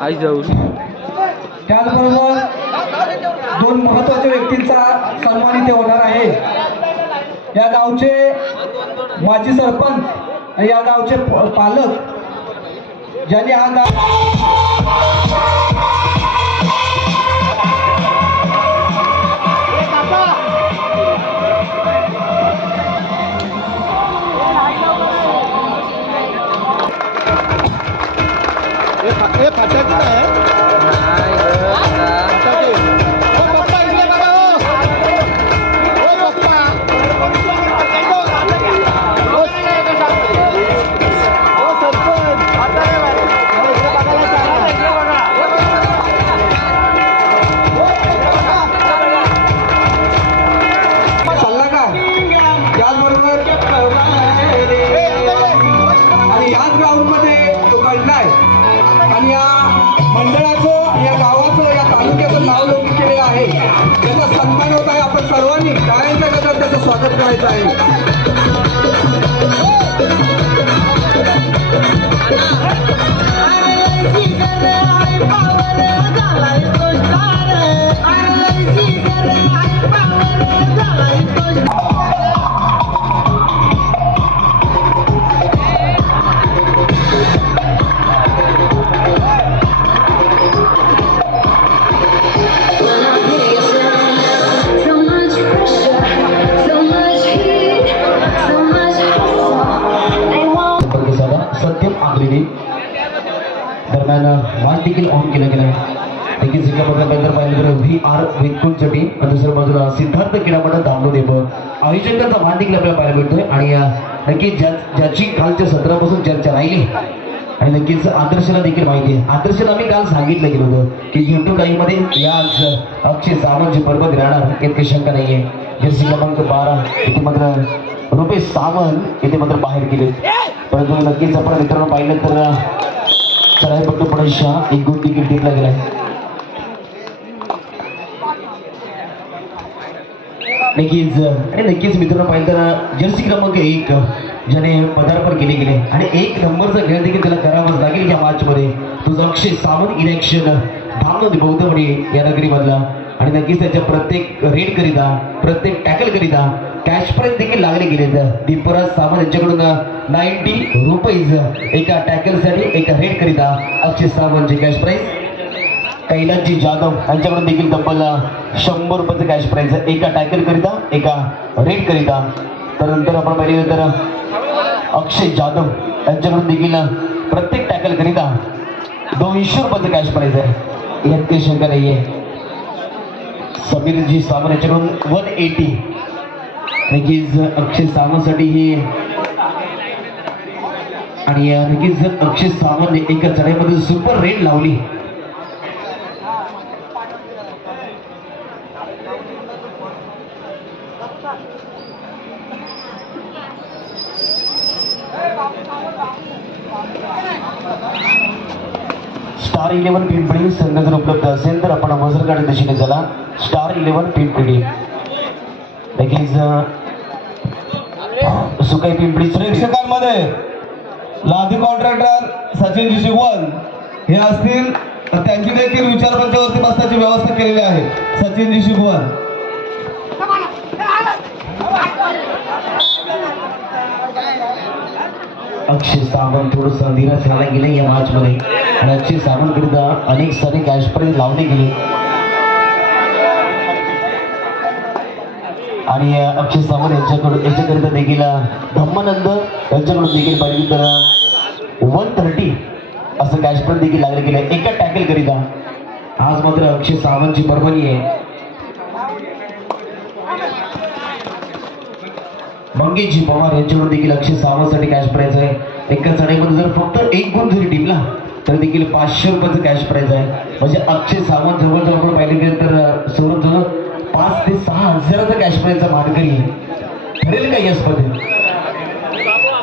आई जाऊ. त्याचबरोबर दोन महत्त्वाच्या व्यक्तींचा सन्मान इथे होणार आहे. या गावचे माजी सरपंच आणि या गावचे पालक ज्यांनी हा गाव त्याचा सन्मान होत आहे आपण सर्वांनी. टाळ्यांच्या गजरात त्याचं स्वागत करायचं आहे. देखील सिंगा बघायला पाहिलं तर व्ही आर विकुलचटी आणि दुसऱ्या बाजूला सिद्धार्थ क्रीडामंडळ मंडळ दामोदेव आयोजकांचा मान देखील आपल्याला पाहायला मिळतोय आणि नक्की ज्या ज्याची कालच्या सत्रापासून चर्चा राहिली. आणि नक्कीच आदर्शला देखील माहिती आहे. आदर्शला आम्ही काल सांगितलं गेलं होतं की युट्यूब लाईव्हमध्ये या आज अक्षय सावंत जे पर्वत राहणार. इतकी शंका नाही आहे जर्सी क्रमांक बारा इथे मात्र रुपेश सावंत इथे मात्र बाहेर गेले. परंतु नक्कीच आपण मित्रांनो पाहिलं तर चढाईपट्टू पडशा एक गुण देखील टिकला गेलाय. नक्कीच आणि नक्कीच मित्रांनो पाहिलं तर जर्सी क्रमांक एक ज्याने पदार्पण केले गेले. आणि एक नंबरचा खेळ देखील त्याला करावाच लागेल या मॅचमध्ये तुझं अक्षय सावंत इलेक्शन धामनोद बौद्धमणी या नगरीमधला. आणि नक्कीच त्याच्या प्रत्येक रेड करिता प्रत्येक टॅकल करिता कॅश प्राईज देखील लागले गेले दीपराज सावंत यांच्याकडून नाईन्टी रुपीज एका टॅकलसाठी एका रेड करिता अक्षय सावंतची कॅश प्राईज कैलासजी जाधव यांच्याकडून देखील तब्बल शंभर रुपयाचं कॅश प्राईज एका टॅकल करिता एका रेडकरिता तर नंतर आपण पाहिलं तर अक्षय जाधव यांच्याकडून देखील प्रत्येक टॅकलकरिता दोनशे रुपयाचं कॅश प्राईज आहे. यात काही शंका नाही आहे समीरजी सावंत यांच्याकडून वन एटी नक्कीच अक्षय सावंतसाठी ही आणि नक्कीच अक्षय सावंत एका चढाईमध्ये सुपर रेड लावली स्टार इलेव्हन पिंपळी संघ जर उपलब्ध असेल तर आपण वजरगाडी दिशेने चला. स्टार इलेव्हन पिंपळी सुकाई पिंपळी प्रेक्षकांमध्ये लादी कॉन्ट्रॅक्टर सचिन शिगवण हे असतील. तर त्यांची देखील विचारमंचावरती बसण्याची व्यवस्था केलेली आहे. सचिन शिगवण अक्षय सावंत थोडस धीरज राहायला गेलं या मॅच मध्ये आणि अक्षय सावंतकरिता अनेक सारे कॅश लावले गेले आणि अक्षय सावंत यांच्याकडून यांच्याकरिता देखील धम्मानंद यांच्याकडून देखील पाहिजे तर वन थर्टी असं कॅशपर्यंत देखील लागलं गेलं एका टॅकल करिता आज मात्र अक्षय सावंतची परवानगी आहे मंगेशजी पवार यांच्यावर देखील अक्षय सावंतसाठी कॅश प्राईज आहे. एका चढाईमध्ये जर फक्त एक गुण जरी टिपला तर देखील पाचशे रुपयाचं कॅश प्राईज आहे. म्हणजे अक्षय सावंत जवळजवळ आपण पाहिलं गेलं तर अं, पाच ते सहा हजाराचा कॅश प्राईजचा मानकरी. ठरेल का या स्पर्धेत?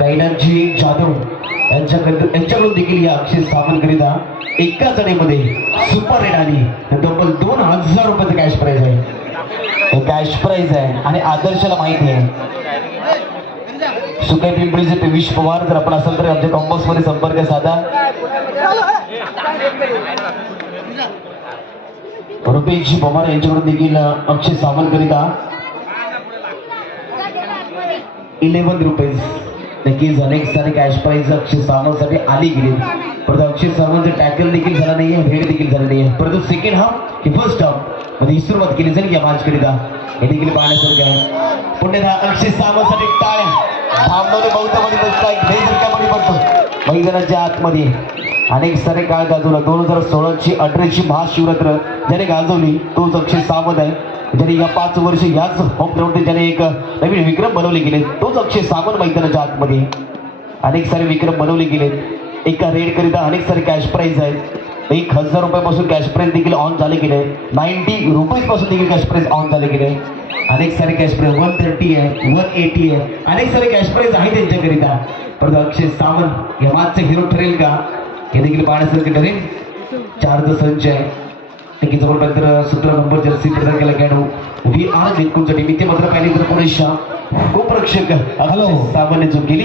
कैलासजी जाधव यांच्याकडून यांच्याकडून देखील या अक्षय सावंतकरिता एका चढाईमध्ये सुपर रेट आली. तब्बल दोन हजार रुपयाचं कॅश प्राईज आहे. कॅश प्राईज आहे आणि आदर्शाला माहिती आहे. सुकाई पिंपळीचे पियुष पवार जर आपण असाल तर आमच्या कॉम्बॉक्समध्ये संपर्क साधा. रुपेश पवार यांच्याकडून देखील अक्षय सावंत करिता इलेव्हन रुपीज देखील अनेक सारे कॅश प्राईज अक्षय सावंतसाठी आली गेली. परंतु अक्षय सावंतचं टॅकल देखील झाला नाही आहे भेट देखील झाला नाहीये. परंतु सेकंड हाफ की फर्स्ट हाफमध्ये ही सुरुवात केली. जाईल या मॅच करिता हे देखील पाहण्यासारखं आहे. पुण्याला अक्षय सावंतसाठी टाळ्या. थांबवणे बौद्धमध्ये मोठी एक आहे बेसरकामध्ये पडतो. मैदानाच्या आतमध्ये अनेक सारे काळ गाजवला दोन हजार सोळाची अठराची महाशिवरात्र ज्याने गाजवली तोच अक्षय सावंत आहे ज्याने या पाच वर्ष याच होम ग्राउंड ज्याने एक नवीन विक्रम बनवले गेले. तोच अक्षय सावंत मैदानाच्या आतमध्ये अनेक सारे विक्रम बनवले गेले एका रेडकरिता अनेक सारे कॅश प्राईज आहेत. एक हजार रुपयापासून कॅश प्राईज देखील ऑन झाले गेले. नाईन्टी रुपीजपासून देखील कॅश प्राईज ऑन झाले गेले. अनेक सारे कॅश प्राईज वन थर्टी आहे वन एटी आहे. अनेक सारे कॅश प्राईज आहे त्यांच्याकरिता. परंतु अक्षय सावंत या मागचे हिरो ठरेल का? हे देखील पाहण्यासारखं ठरेल. चारचा संच आहे. नक्कीच तर सतरा नंबर जर्सी प्रदान केला खेळाडू व्ही आर जिंकूनसाठी मी ते मात्र पाहिली तर पुरेशा गोपरक्षक हॅलो सामान्य चूक केली.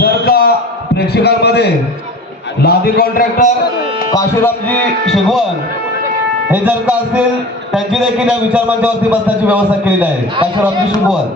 जर का प्रेक्षकांमध्ये लादी कॉन्ट्रॅक्टर काशीरामजी शिगवण हे जर का असतील त्यांची देखील या विचार मंचावरती बसण्याची व्यवस्था केलेली आहे. काशीरामजी शुभवर.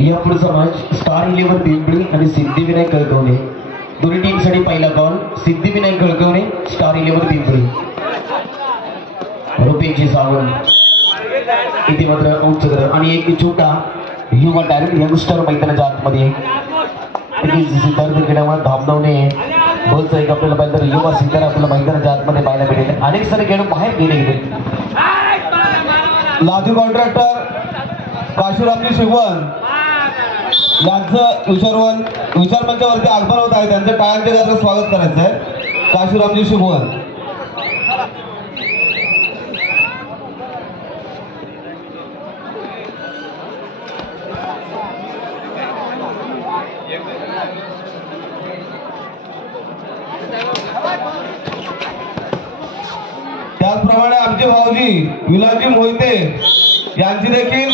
या पुढचा मॅच स्टार इलेव्हन पिंपळी आणि सिद्धिविनायक कळकवणे दोन्ही टीमसाठी पहिला बॉल सिद्धिविनायक गळकवणे स्टार इलेव्हन पिंपळी रुपेशजी सावंत इथे मात्र औचकर आणि एक छोटा युवा डायरेक्ट यंगस्टर मैदानाच्या आतमध्ये. नक्कीच सिद्धार्थ खेळावर धामधावणे बस एक आपल्याला पाहिजे तर युवा सिद्धार्थ आपल्याला मैदानाच्या आतमध्ये पाहायला मिळेल. अनेक सारे खेळाडू बाहेर गेले गेले. लाजू कॉन्ट्रॅक्टर काशुरामजी शिगवण यांचं विचारवन विचारमंचावरती आगमन होत आहे. त्यांचं टाळ्यांचे गजरात स्वागत करायचं आहे काशीरामजी शुभवन त्याचप्रमाणे आमचे भाऊजी विलाजी मोहिते यांची देखील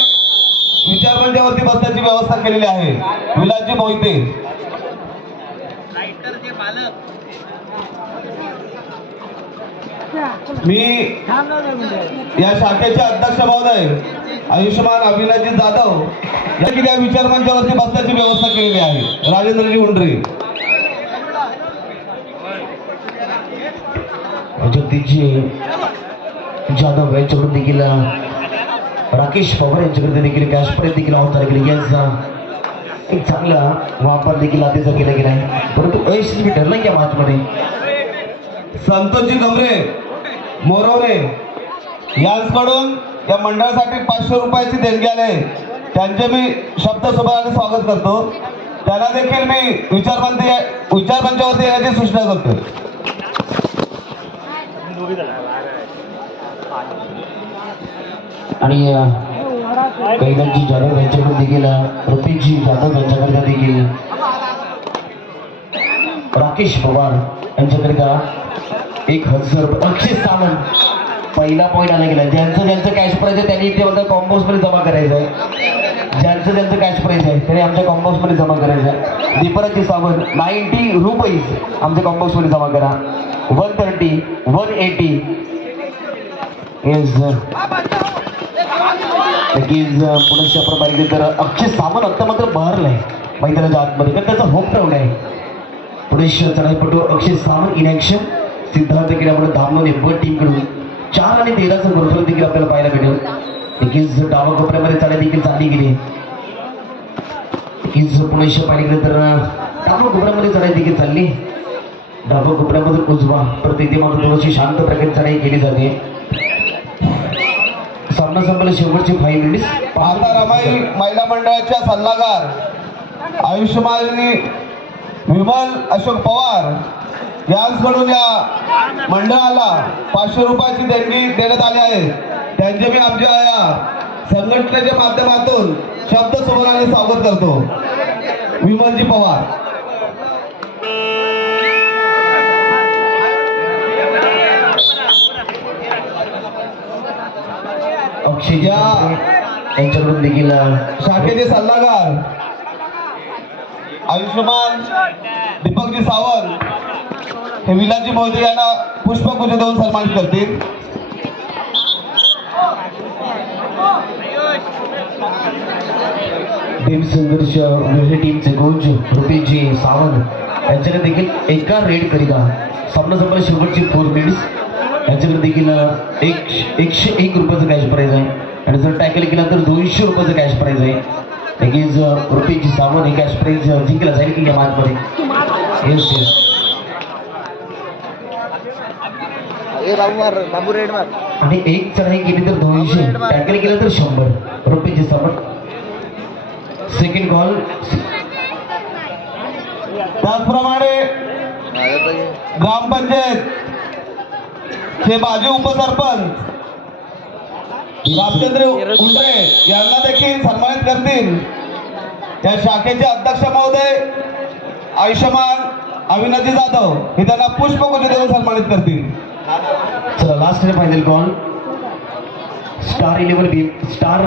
विचारमंचावरती बसण्याची व्यवस्था केलेली आहे. विलाजी मोहिते. मी या शाखेचे अध्यक्ष महोदय आयुष्यमान अभिलाजी जाधव यांनी या विचार मंचावरती बसण्याची व्यवस्था केलेली आहे. राजेंद्रजी उंडरे जगदीशजी जाधव यांच्याकडून देखील राकेश पवार यांच्याकडे देखील कॅश देखील अवतार केले यांचा एक चांगला वापर देखील आधीचा केला गेला आहे. परंतु अयशस्वी ठरला या मॅचमध्ये संतोषजी गमरे मोरवणे. यांचकडून या मंडळासाठी पाचशे रुपयाची देणगी आले त्यांचे मी शब्द सोबत स्वागत करतो. त्यांना देखील मी विचारमंच विचारमंचावरती येण्याची सूचना करतो आणि कैलाजी जाधव यांच्याकडे देखील अं, रुपेशजी जाधव यांच्याकरिता देखील. राकेश पवार यांच्याकरिता एक हजार अक्षय सावंत पहिला पॉईंट आला गेला. ज्यांचं ज्यांचं कॅश प्राईज आहे त्यांनी इथे बघा कॉम्बोजमध्ये जमा करायचं आहे. ज्यांचं ज्यांचं कॅश प्राईज आहे त्यांनी आमच्या कॉम्बोजमध्ये जमा करायचं आहे. दीपराजी सावंत नाईन्टी रुपीज आमच्या कॉम्बोजमध्ये जमा करा. One thirty one eighty yes नक्कीच आपण पाहिजे तर अक्षय सावंत आत्ता मात्र बहरलाय. मैदानाच्या आतमध्ये. कारण त्याचा होम ग्राउंड आहे. पुणेश्वर चढाईपटू अक्षय सावंत इन ॲक्शन सिद्धार्थ आपण धामलोने ब टीमकडून चार आणि तेराचं गुरुत्व देखील आपल्याला पाहायला भेटेल. नक्कीच डावा कोपऱ्यामध्ये चढाई देखील चालली गेली. नक्कीच पुणेश्वर पाहिजे तर डावा कोपऱ्यामध्ये चढाई देखील चालली. डावा कोपऱ्यामधून उजवा. प्रत्येक मात्र थोडीशी शांत प्रकारे चढाई केली जाते. सामना सामना शेवटचे फाईव्ह मिनिट्स आता रमाई महिला मंडळाच्या सल्लागार आयुष्यमानी विमल अशोक पवार यांकडून या मंडळाला पाचशे रुपयाची देणगी देण्यात आली आहे. त्यांचे मी आमच्या या संघटनेच्या माध्यमातून शब्द सुमनाने स्वागत करतो. विमलजी पवार. अक्षिजा यांच्याकडून देखील शाखेचे सल्लागार. आयुष्यमान दीपकजी सावंत. हे विलाजी मोदी यांना पुष्पगुच्छ देऊन सन्मानित करतील. भीम संघर्ष टीमचे कोच रुपेशजी सावंत. यांच्याकडे देखील एका रेड करिता सामना संपला शेवटची फोर मिनिट्स यांच्याकडे देखील एक एकशे एक रुपयाचं कॅश प्राईज आहे. आणि जर टॅकल केला तर दोनशे रुपयाचं कॅश प्राईज आहे. लगेच रुपेशजी सावंत हे कॅश प्राईज जिंकला जाईल की या मॅचमध्ये येस येस आणि एक चढाई केली तर दोनशे. टॅकल केलं तर शंभर. रुपयाचे सावंत सेकंड कॉल त्याचप्रमाणे ग्रामपंचायत. हे माजी उपसरपंच रामचंद्र उंडरे यांना देखील सन्मानित करतील. या शाखेचे अध्यक्ष महोदय आयुष्यमान अविनाजी जाधव हे त्यांना पुष्पगुच्छ देऊन सन्मानित करतील. चला last final call star eleven B star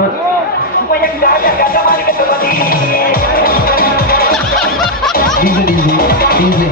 easy easy easy